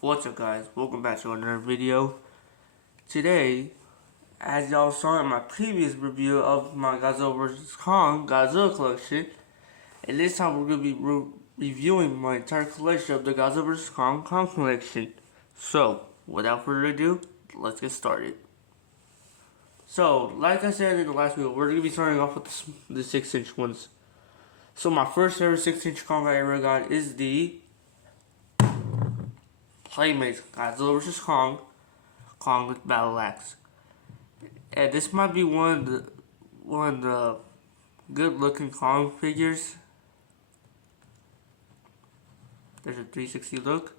What's up guys, welcome back to another video. Today, as y'all saw in my previous review of my Godzilla vs. Kong Godzilla collection, and this time we're going to be reviewing my entire collection of the Godzilla vs. Kong collection. So, without further ado, let's get started. So, like I said in the last video, we're going to be starting off with the 6-inch ones. So my first ever 6-inch Kong I ever got is the Playmates Godzilla vs. Kong with Battle Axe. And this might be one of the good looking Kong figures. There's a 360 look.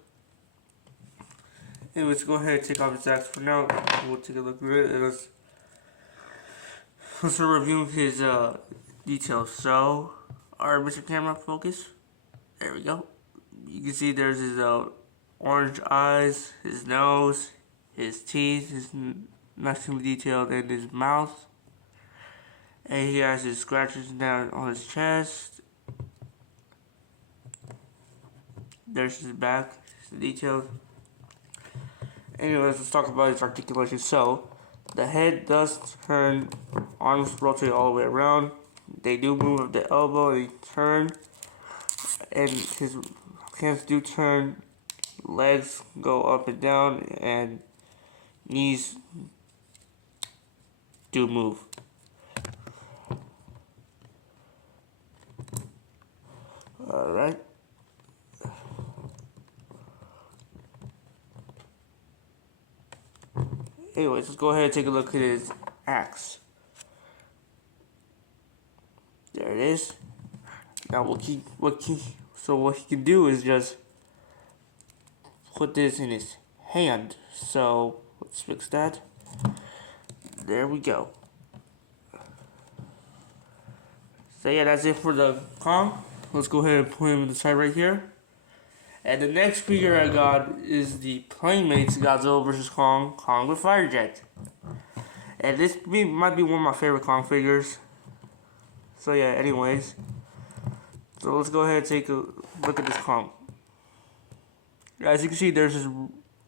And let's go ahead and take off his axe for now. We'll take a look at it and let's review his details. So, alright, Mr. Camera, focus. There we go. You can see there's his orange eyes, his nose, his teeth, his nicely detailed in his mouth, and he has his scratches down on his chest. There's his back, his details. Anyways, let's talk about his articulation. So, the head does turn, arms rotate all the way around. They do move at the elbow, they turn, and his hands do turn. Legs go up and down, and knees do move. Alright. Anyways, let's go ahead and take a look at his axe. There it is. Now what he can do is just put this in his hand. So let's fix that. There we go. So yeah, that's it for the Kong. Let's go ahead and put him in the side right here. And the next figure I got is the Playmates Godzilla vs. Kong with Firejet. And this might be one of my favorite Kong figures. So yeah, anyways. So let's go ahead and take a look at this Kong. As you can see, there's his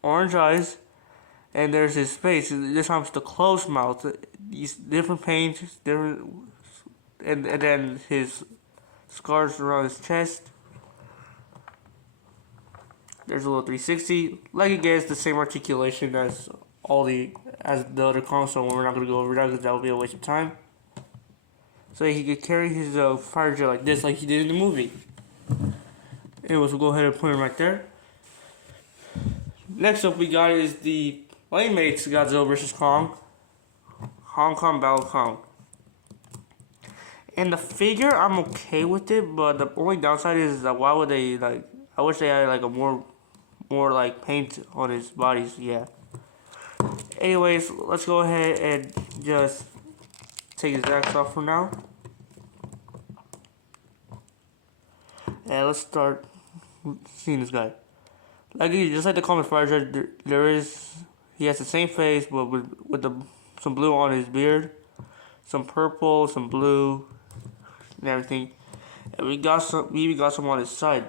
orange eyes, and there's his face. This time's the closed mouth. These different paints, different, and then his scars around his chest. There's a little 360. Like again, it's the same articulation as the other Kong, so we're not gonna go over that because that would be a waste of time. So he could carry his fire jet like this, like he did in the movie. Anyways, we'll go ahead and put him right there. Next up we got is the Playmates Godzilla vs. Kong Hong Kong Battle Kong. And the figure, I'm okay with it, but the only downside is that why would they I wish they had like a more like paint on his body. Yeah. Anyways, let's go ahead and just take his axe off for now. And let's start seeing this guy. Just like the common fire jet, he has the same face, but with some blue on his beard, some purple, some blue, and everything. And we even got some on his side.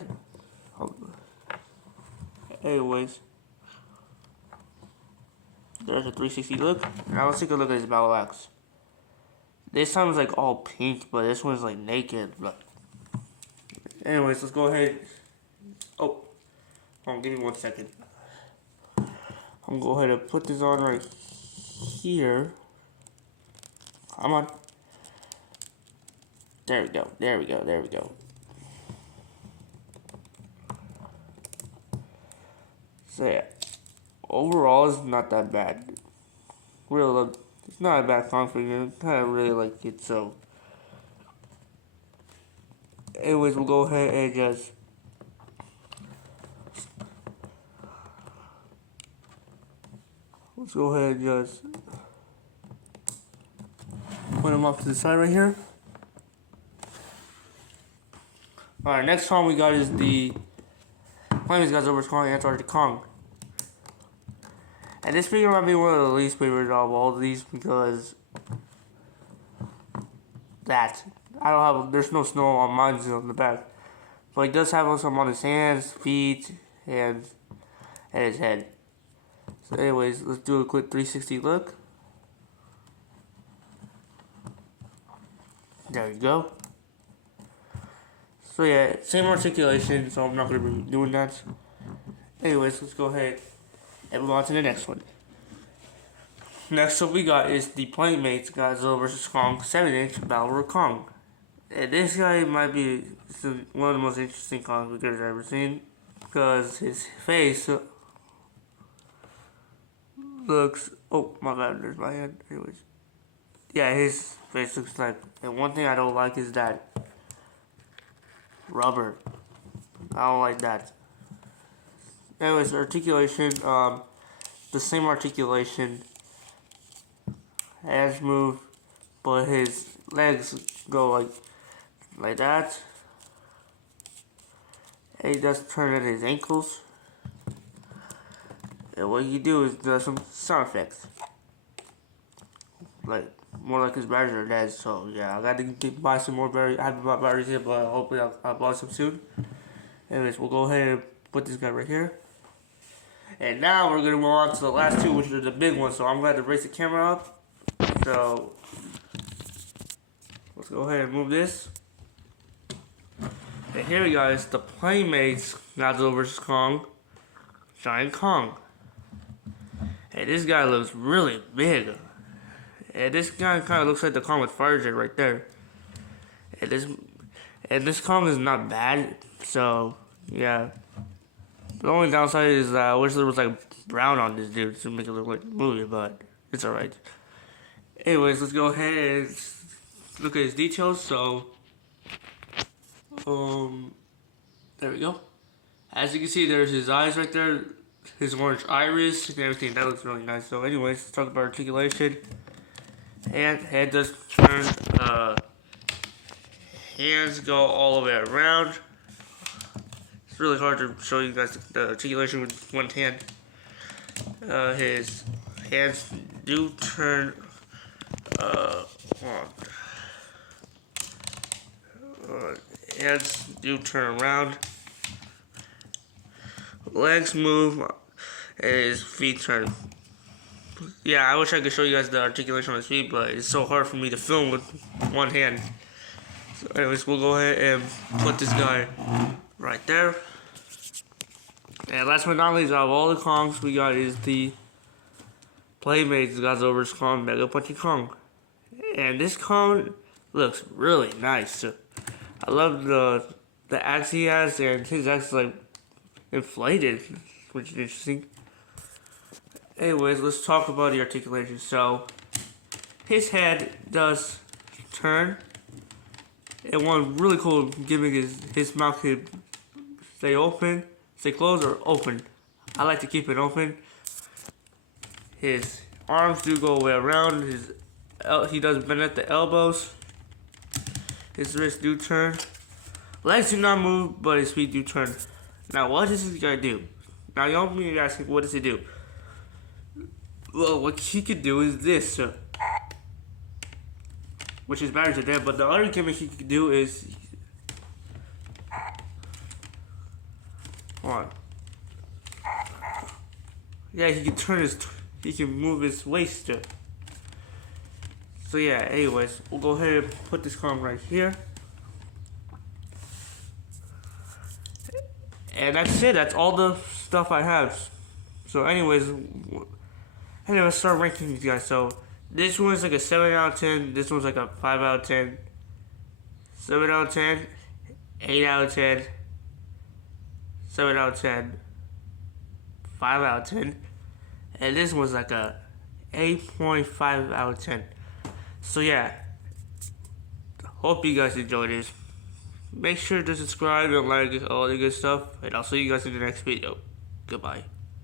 Anyways, there's a 360 look. Now let's take a look at his battle axe. This time it's like all pink, but this one's like naked. But anyways, let's go ahead. Oh. Hold on, give me 1 second. I'm gonna go ahead and put this on right here. Come on. There we go. There we go. There we go. So yeah, overall it's not that bad. Really, it's not a bad Kong figure. I kind of really like it. So, anyways, we'll go ahead and just. Let's go ahead and just put him off to the side right here. Alright, next Kong we got is the Playmates Godzilla vs. Kong Antarctic Kong. And this figure might be one of the least favorite of all of these because there's no snow on mine on the back. But he does have some on his hands, feet, hands, at his head. So anyways, let's do a quick 360 look. There you go. So yeah, same articulation, so I'm not going to be doing that. Anyways, let's go ahead and move on to the next one. Next up we got is the Playmates Godzilla vs. Kong 7-inch Battle Royale Kong. And this guy might be one of the most interesting Kong figures I've ever seen, because his face looks, oh my god, there's my hand. Anyways, yeah, his face looks like, and one thing I don't like is that rubber. I don't like that. Anyways, articulation, the same articulation, hands move, but his legs go like that. And he does turn at his ankles. And what you do is does some sound effects. Like, more like his batteries are dead, so yeah, I got to buy some more batteries. I haven't bought batteries yet, but hopefully I'll buy some soon. Anyways, we'll go ahead and put this guy right here. And now we're going to move on to the last two, which are the big ones. So I'm going to raise the camera up. So, let's go ahead and move this. And here we go, it's the Playmates Godzilla vs. Kong Giant Kong. And this guy looks really big. And this guy kind of looks like the Kong with fire jet right there. And this Kong is not bad, so yeah. The only downside is that I wish there was like brown on this dude to make it look like a movie, but it's alright. Anyways, let's go ahead and look at his details. So, there we go. As you can see, there's his eyes right there, his orange iris, and everything. That looks really nice. So, anyways, let's talk about articulation. And head does turn. Hands go all the way around. It's really hard to show you guys the articulation with one hand. His hands do turn. Hands do turn around. Legs move, and his feet turn. Yeah, I wish I could show you guys the articulation on his feet, but it's so hard for me to film with one hand. So anyways, we'll go ahead and put this guy right there. And last but not least, out of all the Kongs we got is the Playmates Godzilla vs. Kong Mega Punching Kong. And this Kong looks really nice. I love the axe he has, and his axe is like inflated, which is interesting. Anyways, let's talk about the articulation. So, his head does turn, and one really cool gimmick is his mouth could stay open, stay closed, or open. I like to keep it open. His arms do go way around. He does bend at the elbows. His wrists do turn. Legs do not move, but his feet do turn. Now, what does this guy do? Now, y'all may be asking, what does he do? Well, what he could do is this, which is better to that. But the other gimmick he could do is, hold on. Yeah, he can move his waist. So yeah, anyways, we'll go ahead and put this Kong right here. And that's it. That's all the stuff I have. So anyways, let's start ranking these guys. So this one's like a 7 out of 10. This one's like a 5 out of 10. 7 out of 10. 8 out of 10. 7 out of 10. 5 out of 10. And this one's like a 8.5 out of 10. So yeah, hope you guys enjoyed this. Make sure to subscribe and like all the good stuff, and I'll see you guys in the next video. Goodbye.